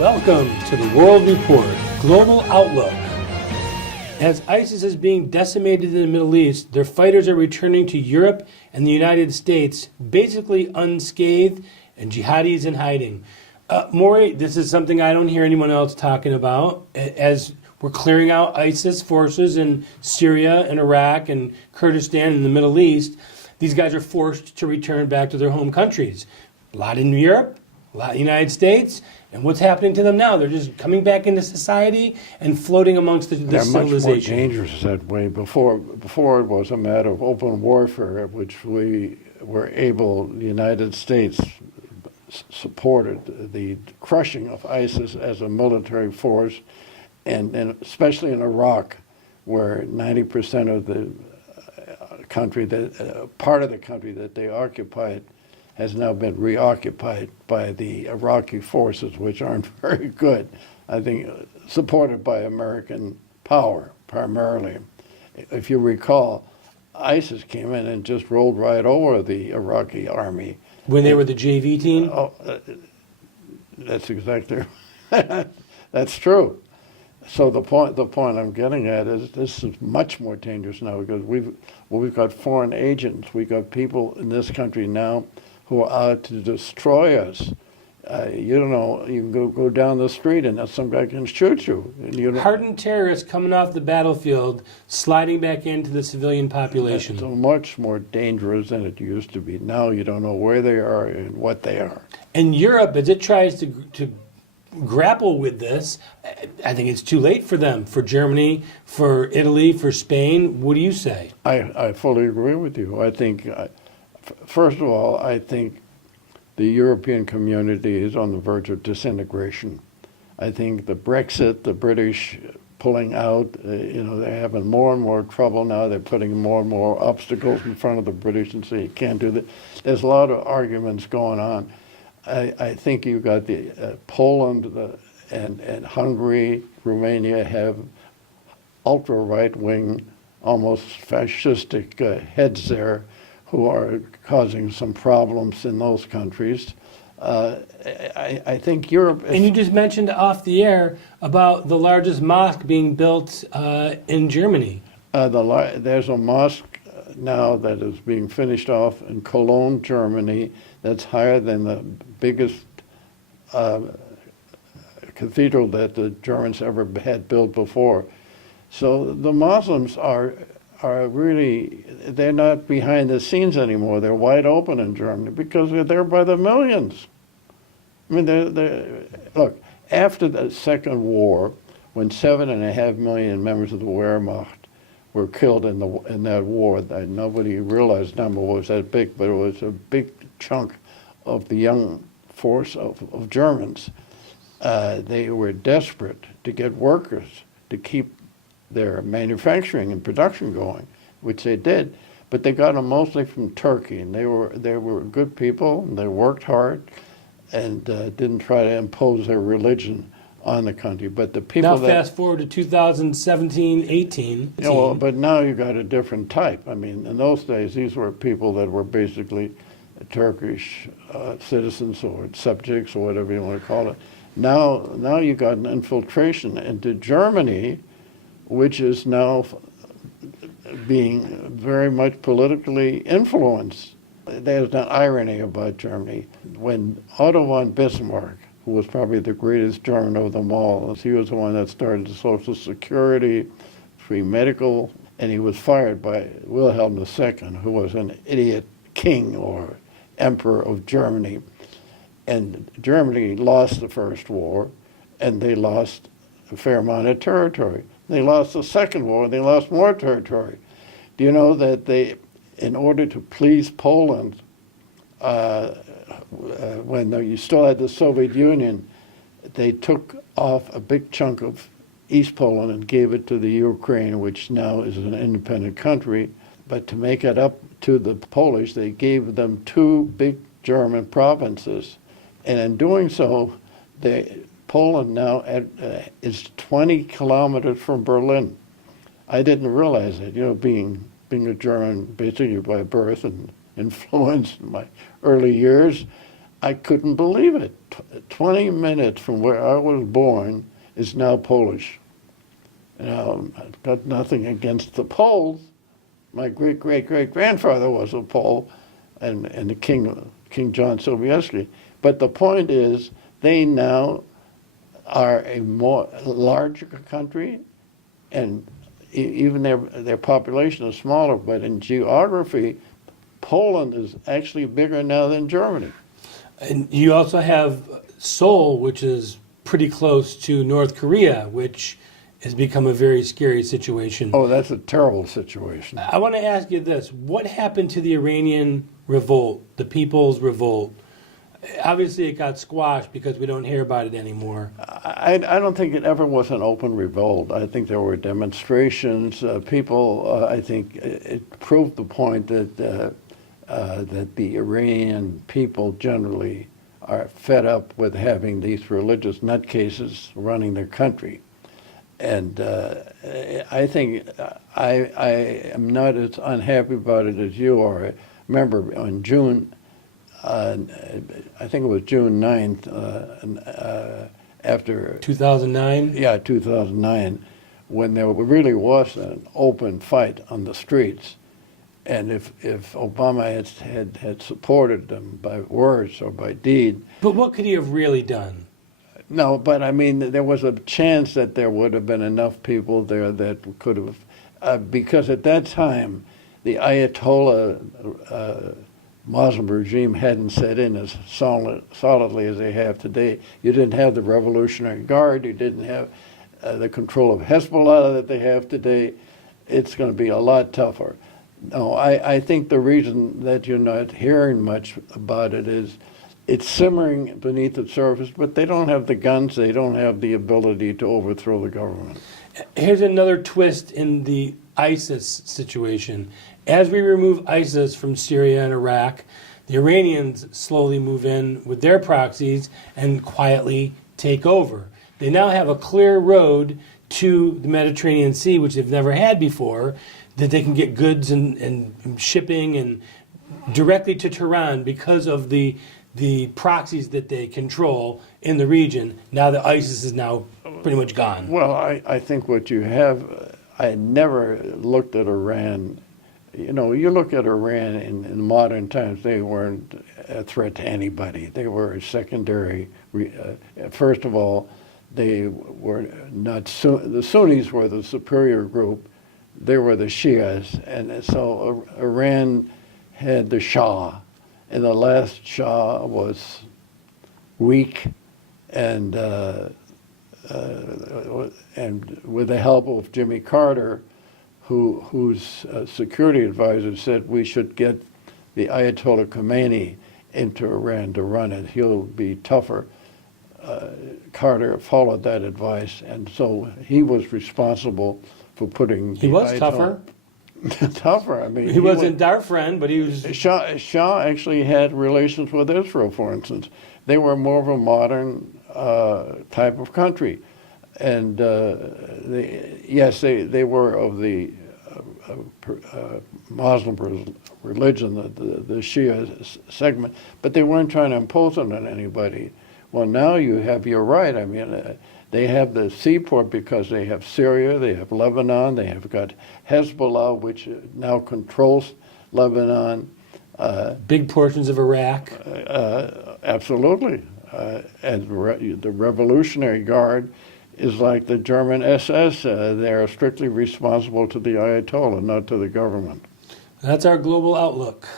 Welcome to the World Report, Global Outlook. As ISIS is being decimated in the Middle East, their fighters are returning to Europe and the United States, basically unscathed, and jihadis in hiding. Maury, this is something I don't hear anyone else talking about. As we're clearing out ISIS forces in Syria and Iraq and Kurdistan in the Middle East, these guys are forced to return back to their home countries. A lot in Europe, a lot in the United States. And what's happening to them now? They're just coming back into society and floating amongst the civilization. They're much more dangerous that way. Before it was a matter of open warfare, which we were able, the United States supported the crushing of ISIS as a military force, and especially in Iraq, where 90% of the country, part of the country that they occupied, has now been reoccupied by the Iraqi forces, which aren't very good. I think supported by American power, primarily. If you recall, ISIS came in and just rolled right over the Iraqi army. When they were the JV team? That's exactly that's true. So the point I'm getting at is this is much more dangerous now because we've got foreign agents. We've got people in this country now who are out to destroy us. You don't know, you can go down the street and some guy can shoot you. And you don't, hardened terrorists coming off the battlefield, sliding back into the civilian population. It's much more dangerous than it used to be. Now you don't know where they are and what they are. And Europe, as it tries to grapple with this, I think it's too late for them, for Germany, for Italy, for Spain. What do you say? I fully agree with you. I think, first of all, I think the European community is on the verge of disintegration. I think the Brexit, the British pulling out, they're having more and more trouble now. They're putting more and more obstacles in front of the British and say you can't do that. There's a lot of arguments going on. I think you've got the Poland and Hungary, Romania have ultra right-wing, almost fascistic heads there who are causing some problems in those countries. I think Europe... And you just mentioned off the air about the largest mosque being built in Germany. There's a mosque now that is being finished off in Cologne, Germany, that's higher than the biggest cathedral that the Germans ever had built before. So the Muslims are really, they're not behind the scenes anymore. They're wide open in Germany because they're there by the millions. I mean, look, after the Second War, when 7.5 million members of the Wehrmacht were killed in that war, nobody realized the number was that big, but it was a big chunk of the young force of Germans. They were desperate to get workers to keep their manufacturing and production going, which they did, but they got them mostly from Turkey, and they were good people, and they worked hard, and didn't try to impose their religion on the country. But the people now fast forward to 2017, 18. Well, but now you got a different type. I mean, in those days, these were people that were basically Turkish citizens or subjects or whatever you want to call it. Now you got an infiltration into Germany, which is now being very much politically influenced. There's an irony about Germany. When Otto von Bismarck, who was probably the greatest German of them all, he was the one that started the Social Security, free medical, and he was fired by Wilhelm II, who was an idiot king or emperor of Germany. And Germany lost the First War, and they lost a fair amount of territory. They lost the Second War, and they lost more territory. Do you know that they, in order to please Poland, when you still had the Soviet Union, they took off a big chunk of East Poland and gave it to the Ukraine, which now is an independent country. But to make it up to the Polish, they gave them 2 big German provinces. And in doing so, Poland now is 20 kilometers from Berlin. I didn't realize it, being a German basically by birth and influence in my early years. I couldn't believe it. 20 minutes from where I was born is now Polish. Now, I've got nothing against the Poles. My great-great-great-grandfather was a Pole, and the King John Sobieski. But the point is, they now are a more larger country, and even their population is smaller. But in geography, Poland is actually bigger now than Germany. And you also have Seoul, which is pretty close to North Korea, which has become a very scary situation. Oh, that's a terrible situation. I want to ask you this. What happened to the Iranian revolt, the People's Revolt? Obviously, it got squashed because we don't hear about it anymore. I don't think it ever was an open revolt. I think there were demonstrations. I think it proved the point that the Iranian people generally are fed up with having these religious nutcases running their country. And I think I am not as unhappy about it as you are. I remember on June, I think it was June 9th, after 2009? Yeah, 2009, when there really was an open fight on the streets. And if Obama had supported them by words or by deed. But what could he have really done? No, but I mean, there was a chance that there would have been enough people there that could have, because at that time, the Ayatollah Muslim regime hadn't set in as solidly as they have today. You didn't have the Revolutionary Guard, you didn't have the control of Hezbollah that they have today. It's going to be a lot tougher. No, I think the reason that you're not hearing much about it is it's simmering beneath the surface, but they don't have the guns, they don't have the ability to overthrow the government. Here's another twist in the ISIS situation. As we remove ISIS from Syria and Iraq, the Iranians slowly move in with their proxies and quietly take over. They now have a clear road to the Mediterranean Sea, which they've never had before, that they can get goods and shipping and directly to Tehran because of the proxies that they control in the region. Now that ISIS is now pretty much gone. Well, I think what you have, I never looked at Iran. You know, you look at Iran in modern times, they weren't a threat to anybody. They were a secondary. First of all, they were not the Sunnis were the superior group. They were the Shias, and so Iran had the Shah, and the last Shah was weak, and with the help of Jimmy Carter, whose security advisor said we should get the Ayatollah Khomeini into Iran to run it. He'll be tougher. Carter followed that advice, and so he was responsible for putting. He was tougher. Tougher. I mean, he wasn't our friend, but he was. Shah actually had relations with Israel, for instance. They were more of a modern type of country, and they were of the Muslim religion, the Shia segment, but they weren't trying to impose it on anybody. Well, now you're right. I mean, they have the seaport because they have Syria, they have Lebanon, they have got Hezbollah, which now controls Lebanon. Big portions of Iraq. Absolutely. And the Revolutionary Guard is like the German SS. They are strictly responsible to the Ayatollah, not to the government. That's our global outlook.